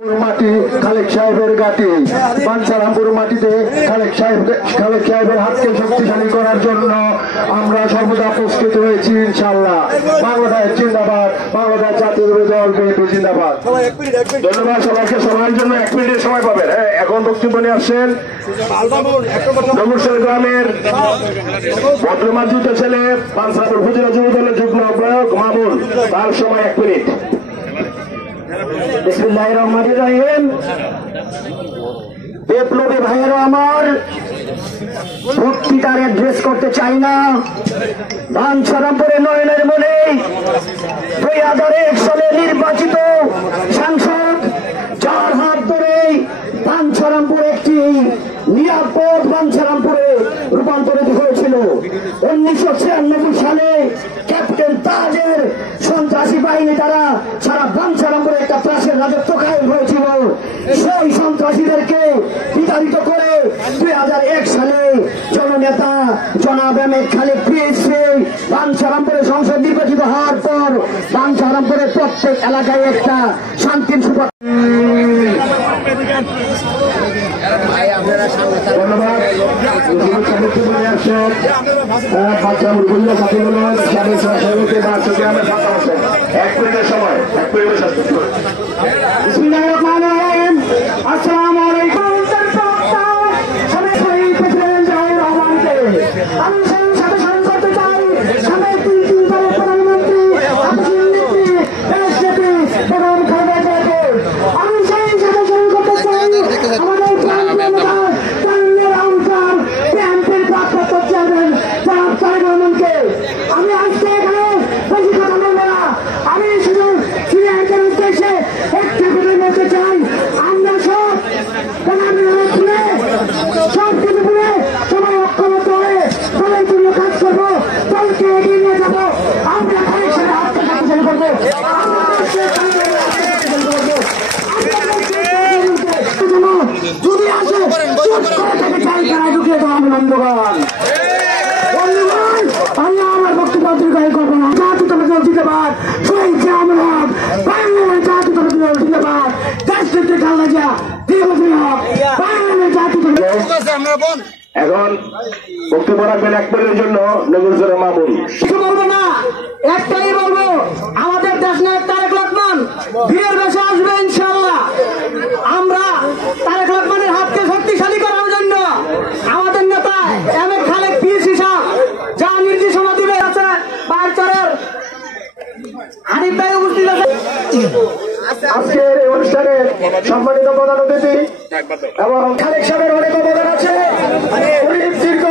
মাটি খালেক সাহেবের গাটি বাঞ্ছারামপুর মাটিতে খালেক সাহেবের হাতকে শক্তিশালী করার জন্য আমরা সর্বদা প্রস্তুত রয়েছি ইনশাআল্লাহ। বাংলাদেশ জিন্দাবাদ, বাংলাদেশ জাতীয় দল বিএনপি জিন্দাবাদ। ধন্যবাদ সবাইকে। সবার জন্য 1 মিনিটের সময় পাবেন। এখন বক্তব্য নিয়ে আসছেন নগরসর গ্রামের ভদ্রমার্জিত ছেলে বাঞ্ছারামপুর উপজেলা যুব দলের যুগ্ম আহ্বায়ক মামুন। তার সময় 1 মিনিট। বিসমিল্লাহির রহমানির রহিম। বিপ্লবী ভাইয়েরা আমার, বক্তৃতার অ্যাড্রেস করতে চাই না। বাঞ্ছারামপুরে নয়নের মনে 2001 সালে নির্বাচিত সাংসদ, যার হাত ধরে বাঞ্ছারামপুর একটি নিরাপদ বাঞ্ছারামপুরে রূপান্তরিত হয়েছিল। 1996 সালে ক্যাপ্টেন তাজের সন্ত্রাসী বাহিনী দ্বারা সারা বাঞ্ছারামপুরে একটা ত্রাসের রাজত্ব কায়েম হয়েছিল। সেই সন্ত্রাসীদেরকে বিতাড়িত করে 2001 সালে জননেতা জনাব এম.এ. খালেক পিএসপি বাঞ্ছারামপুরে সংসদ নির্বাচিত হওয়ার পর বাঞ্ছারামপুরের প্রত্যেক এলাকায় একটা শান্তির সুপার। ধন্যবাদ। আসসালামু আলাইকুম। আমি সেই সাথে স্মরণ করতে চাই সাবেক 3 বারের প্রধানমন্ত্রী বেগম খালেদা জিয়াকে। আমি সেই সাথে স্মরণ করতে চাই আমাদের বিএনপির ভারপ্রাপ্ত চেয়ারম্যান জনাব তারেক রহমানকে। আমি আজকে এখানে বেশি কথা বলবো না। আমি শুধু সিনিয়রদের উদ্দেশ্যে একটি কথা বলতে চাই। আমরা সব সব কিছু ভুলে সবাই ঐক্যবদ্ধ হয়ে দলের জন্য কাজ করবো, দলকে এগিয়ে নিয়ে যাবো। আমরা খালেক সাহেবের হাতকে শক্তিশালী করবো। যদি আসে চাই তারা ঢুকিয়ে দেওয়া হবে। বন্ধুগণ, আমি আমার বক্তব্য দীর্ঘায়ী করবো না। জাতীয়তাবাদী জিন্দাবাদ, শহীদ জিয়াউল হক, বাংলাদেশ জাতীয়তাবাদী জিন্দাবাদ, দেশনেত্রী খালেদা জিয়া দীর্ঘদিন হক, বাংলাদেশ জাতীয়তাবাদী। এখন বক্তব্য রাখবেন 1 মিনিটের জন্য নগরসর মামুন। কিছু বলবো না, একটাই বলবো, আমাদের দেশনায়ক তারেক রহমান বীরের বেশে আসবে ইনশাআল্লাহ। আমরা তারেক রহমানের হাতকে শক্তিশালী করার জন্য আমাদের নেতা এম.এ. খালেক পিএসপি সাহেব যা নির্দেশনা দিবে আছে, বারচরের হানিফ ভাই উপস্থিত আছে। আজকের এই অনুষ্ঠানে সম্মানিত প্রধান অতিথি এবং খালেক সাহেবের অনেক অবদান আছে। উনি দীর্ঘ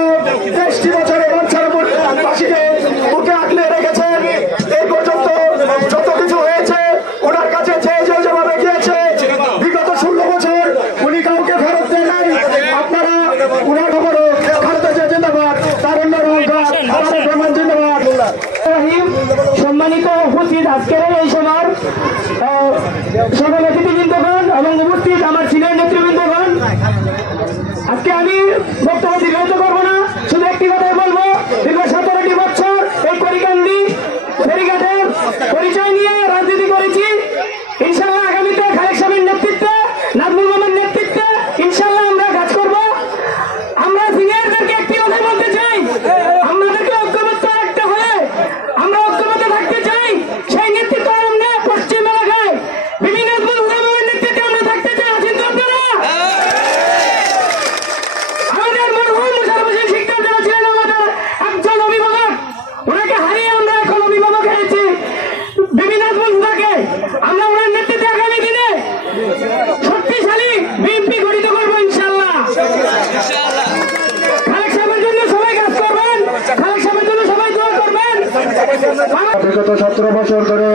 30টি বছরে বাঞ্ছারামপুরবাসীকে বুকে আঁকলে রেখেছেন। এই পর্যন্ত যত কিছু হয়েছে ওনার কাছে চেয়ে যেভাবে গিয়েছে, বিগত 16 বছর উনি কাউকে ফেরত দেন নাই। আপনারা উনার খবরও খালেদা জিয়া জিন্দাবাদ, তারুণ্যের অহংকার, তারেক রহমান জিন্দাবাদ। সম্মানিত উপস্থিত আজকের এই সভার সকল অতিথিবৃন্দগণ এবং উপস্থিত আমার সিনিয়র নেতৃবৃন্দগণ, আজকে আমি বক্তব্য দীর্ঘায়িত করবো না, শুধু একটি কথাই বলবো। দীর্ঘ 17টি বছর এই করিকান্দি ফেরিঘাটের পরিচয় নিয়ে রাজনীতি করেছি। ইনশাল্লাহ আগামীতে খালেক সাহেবের নেতৃত্বে, নাজমুল মামার নেতৃত্বে ইনশাল্লাহ আমরা কাজ করবো। আমরা সিনিয়রদেরকে একটি কথা বলতে চাই, আমাদেরকে ঐক্যবদ্ধ রাখতে হলে আমরা ঐক্যবদ্ধ থাকতে চাই। সেই নেতৃত্ব আমরা পশ্চিম এলাকায় বিভিন্ন নেতৃত্বে আমরা থাকতে চাই। আছেন তো আপনারা? আমাদের মরহুম মুশাররফ হোসেন শিকদার যারা ছিলেন আমাদের একজন অভিভাবক, ওনাকে হারিয়ে আমরা এখন অভিভাবক হয়েছি বিভিন্ন বন্ধুকে। আমরা ওনার নেতৃত্বে আগামী দিনে শক্তিশালী বিএনপি গঠিত করবো ইনশাআল্লাহ। খালেক সাহেবের জন্য সবাই কাজ করবেন, খালেক সাহেবের জন্য সবাই দোয়া করবেন। বিগত 17 বছর ধরে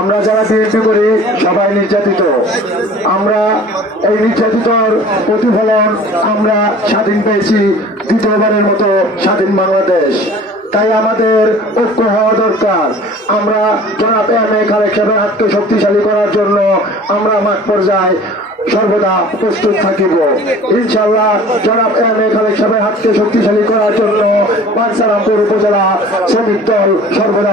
আমরা যারা বিএনপি করি সবাই নির্যাতিত। আমরা এই নির্যাতিতর প্রতিফলন আমরা স্বাধীন পেয়েছি, দ্বিতীয়বারের মতো স্বাধীন বাংলাদেশ। তাই আমাদের ঐক্য হওয়া দরকার। আমরা জনাব এম.এ. খালেক সাহেবের হাতকে শক্তিশালী করার জন্য আমরা মাঠ পর্যায়ে সর্বদা প্রস্তুত থাকিব ইনশাআল্লাহ। জনাব এম.এ. খালেক সাহেবের হাতকে শক্তিশালী করার জন্য বাঞ্ছারামপুর উপজেলা শ্রমিক দল সর্বদা